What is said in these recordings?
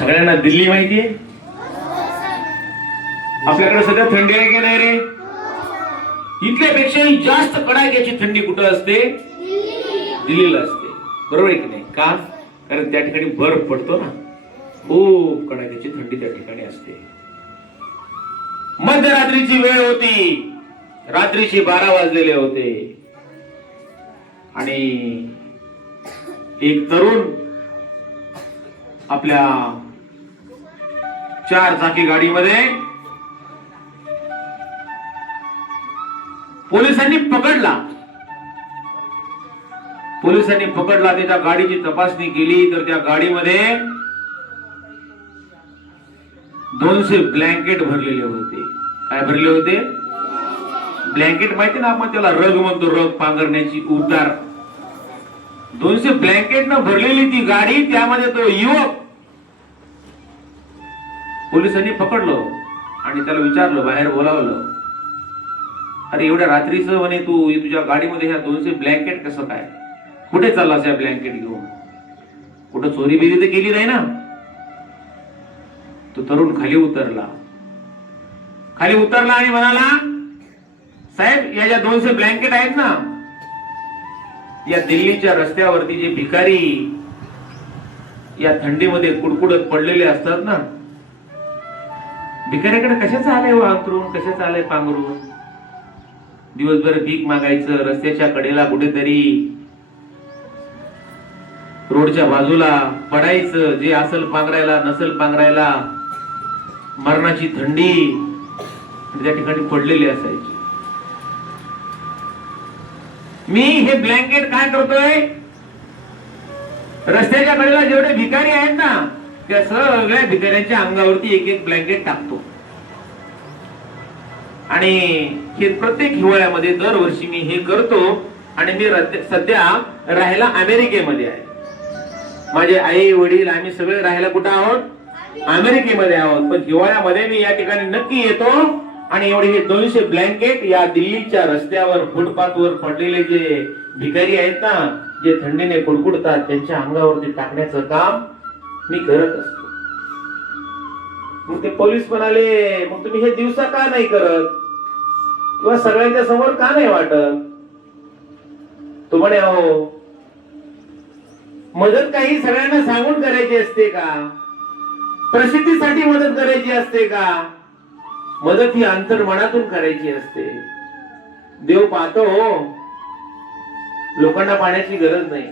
सगळ्यांना दिल्ली माहितीये आपल्याकडे सध्या थंडी आहे की नाही रे? इथल्यापेक्षाही जास्त कडाक्याची थंडी कुठं असते? दिल्लीला असते. बरोबर आहे की नाही? का? कारण त्या ठिकाणी बर्फ पडतो ना. खूप कडाक्याची थंडी त्या ठिकाणी असते. मध्यरात्रीची वेळ होती. रात्रीचे बारा वाजलेले होते. आणि एक तरुण आपल्या चार चाकी गाडीमध्ये. पोलिसांनी पकडला. पोलिसांनी पकडला त्याच्या गाडीची तपासणी केली तर त्या गाडीमध्ये दोनशे ब्लँकेट भरलेले होते. काय भरले होते? ब्लँकेट माहिती ना आपण त्याला रग म्हणतो रग पांघरण्याची उतार. दोनशे ब्लँकेट न भरलेली ती गाडी त्यामध्ये तो युवक पोलिसांनी पकडलं आणि त्याला विचारलं बाहेर बोलावलं. अरे एवढ्या रात्रीचं म्हणे तू तुझ्या गाडीमध्ये ह्या दोनशे ब्लँकेट कसं काय? कुठे चाललास या ब्लँकेट घेऊन? कुठं चोरी बिरी तर केली नाही ना? तो तरुण खाली उतरला. खाली उतरला आणि म्हणाला साहेब या ज्या दोनशे ब्लँकेट आहेत ना या दिल्लीच्या रस्त्यावरती जे भिकारी या थंडीमध्ये कुडकुडत पडलेले असतात ना भिकाऱ्याकडे कशाचं आलंय हो वाहतरून कशाचं आलंय पांघरून दिवसभर भीक मागायचं रस्त्याच्या कडेला कुठेतरी रोडच्या बाजूला पडायचं जे असल पांघरायला नसल पांघरायला मरणाची थंडी त्या ठिकाणी पडलेली असायची. मी हे ब्लँकेट काय करतोय? रस्त्याच्या कडेला जेवढे भिकारी आहेत त्या सगळ्या भिकाऱ्यांच्या अंगावरती एक एक ब्लँकेट टाकतो. आणि हे प्रत्येक हिवाळ्यामध्ये दरवर्षी मी हे करतो आणि मी सध्या राहायला अमेरिकेमध्ये आहे. माझे आई वडील आम्ही सगळे राहायला कुठं आहोत? अमेरिकेमध्ये आहोत. पण हिवाळ्यामध्ये मी या ठिकाणी नक्की येतो आणि एवढे हे दोनशे ब्लँकेट या दिल्लीच्या रस्त्यावर फुटपाथवर पडलेले जे भिकारी आहेत ना जे थंडीने कुडकुडतात त्यांच्या अंगावरती टाकण्याचं काम मी करत असतो. मग ते पोलीस म्हणाले मग तुम्ही हे दिवसा का नाही करत? किंवा सगळ्यांच्या समोर का नाही वाटत? तो म्हणे हो मदत काही सगळ्यांना सांगून करायची असते का? प्रसिद्धीसाठी मदत करायची असते का? मदत ही अंतर्मनातून करायची असते. देव पाहतो हो. लोकांना पाण्याची गरज नाही.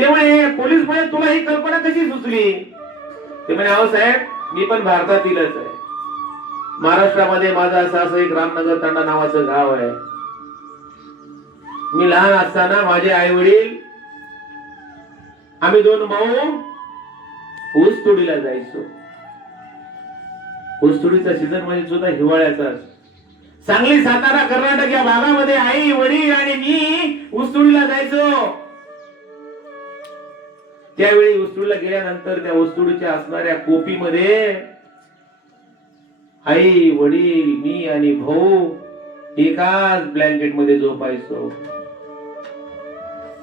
ते म्हणे पोलीस म्हणे तुला ही कल्पना कशी सुचली? ते म्हणे अहो साहेब मी पण भारतातीलच आहे. महाराष्ट्रामध्ये माझा असं असं एक रामनगर तांडा नावाचं गाव आहे. मी लहान असताना माझे आई वडील आम्ही दोन भाऊ ऊस तोडीला जायचो. ऊस तोडीचा सीझन म्हणजे सुद्धा हिवाळ्याचा सांगली सातारा कर्नाटक या भागामध्ये आई वडील आणि मी ऊस ऊसतोडीला जायचो. त्यावेळी वस्तूला गेल्यानंतर त्या वस्तूच्या असणाऱ्या कोपीमध्ये आई वडील मी आणि भाऊ एकाच ब्लँकेटमध्ये झोपायचो.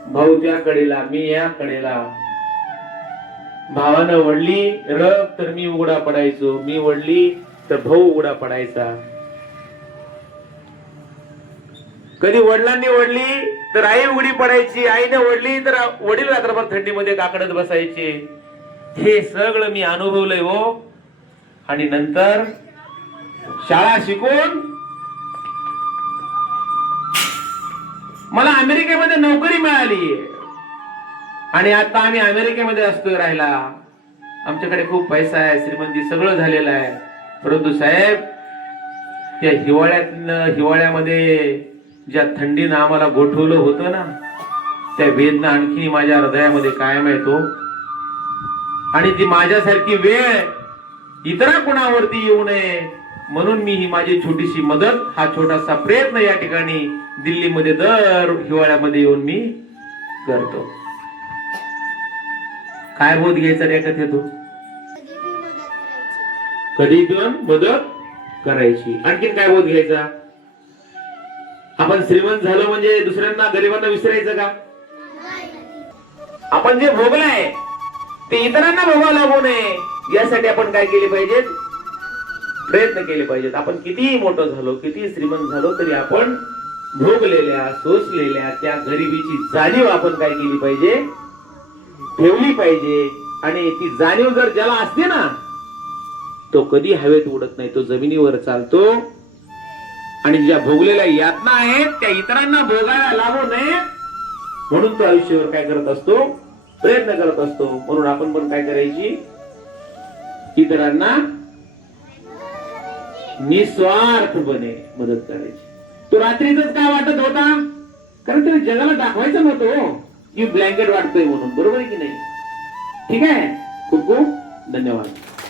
भाऊ त्या कडेला मी या कडेला भावानं वडली रग तर मी उघडा पडायचो. मी वडली तर भाऊ उघडा पडायचा. कधी वडिलांनी वडली तर आई उघडी पडायची आईने वडली तर वडील रात्रभर थंडीमध्ये काकडत बसायचे. हे सगळं मी अनुभवलंय हो. आणि नंतर शाळा शिकून मला अमेरिकेमध्ये नोकरी मिळाली. आणि आता आम्ही अमेरिकेमध्ये असतोय राहिला आमच्याकडे खूप पैसा आहे श्रीमंती सगळं झालेलं आहे. परंतु साहेब त्या हिवाळ्यात हिवाळ्यामध्ये ज्या थंडीनं आम्हाला गोठवलं होतं ना त्या वेदना आणखी माझ्या हृदयामध्ये कायम येतो आणि ती माझ्यासारखी वेळ इतरा कुणावरती येऊ नये म्हणून मी ही माझी छोटीशी मदत हा छोटासा प्रयत्न या ठिकाणी दिल्लीमध्ये दर हिवाळ्यामध्ये येऊन मी करतो. काय बोध घ्यायचा रे कथेतून? कधी पण मदत करायची. आणखीन काय बोध घ्यायचा? आपण श्रीमंत झालो म्हणजे दुसऱ्यांना गरिबांना विसरायचं का? आपण जे भोगलंय ते इतरांना भोगावं लागू नये. यासाठी आपण काय केले पाहिजेत? प्रयत्न केले पाहिजेत. आपण कितीही मोठं झालो कितीही श्रीमंत झालो तरी आपण भोगलेल्या सोसलेल्या त्या गरिबीची जाणीव आपण काय केली पाहिजे? ठेवली पाहिजे. आणि ती जाणीव जर ज्याला असते ना तो कधी हवेत उडत नाही तो जमिनीवर चालतो. आणि ज्या भोगलेल्या यातना आहेत त्या इतरांना भोगायला लागू नये. म्हणून तो आयुष्यावर काय करत असतो? प्रयत्न करत असतो. म्हणून आपण पण काय करायची? इतरांना निस्वार्थपणे मदत करायची. तो रात्रीच काय वाटत होता? कारण त्याला जगाला दाखवायचं नव्हतं हो. की ब्लँकेट वाटतोय म्हणून. बरोबर आहे की नाही? ठीक आहे. खूप खूप धन्यवाद.